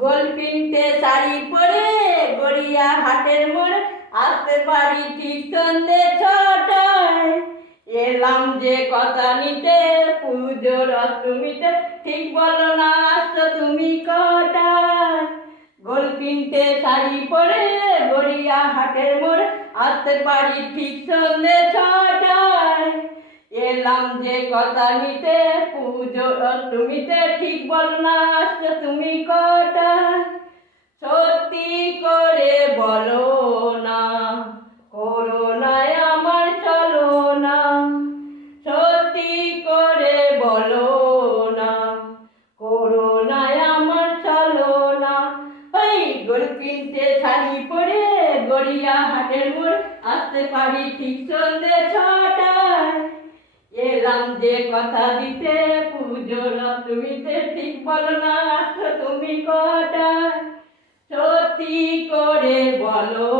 গোল পিনতে শাড়ি পরে গড়িয়া হাটের মোড়ে আসতে পারি ঠিক সন্ধে ছটায়। এলাম যে কথা নিতে পুজোর অষ্টমীতে, ঠিক বলো না আসছো তুমি কটায়। গোল পিনতে শাড়ি পরে গড়িয়া হাটের মোড়ে আসতে পারি ঠিক সন্ধে ছটায়। এলাম যে কথা নিতে পুজোর অষ্টমীতে, ঠিক বলো না আসছো তুমি কটায়। সত্যি করে বলো না, করোনায় আমার চলো না। সত্যি করে বলো না, করোনায় আমার চলো না। ওই গোল কিনতে শাড়ি পরে গড়িয়া হাটের মোড় আসতে পারি ঠিক সন্ধে ছটায়। এলাম যে কথা দিতে পুজোর অষ্টমীতে, ঠিক বলো না আসছো তুমি কটায়। সত্যি করে বলো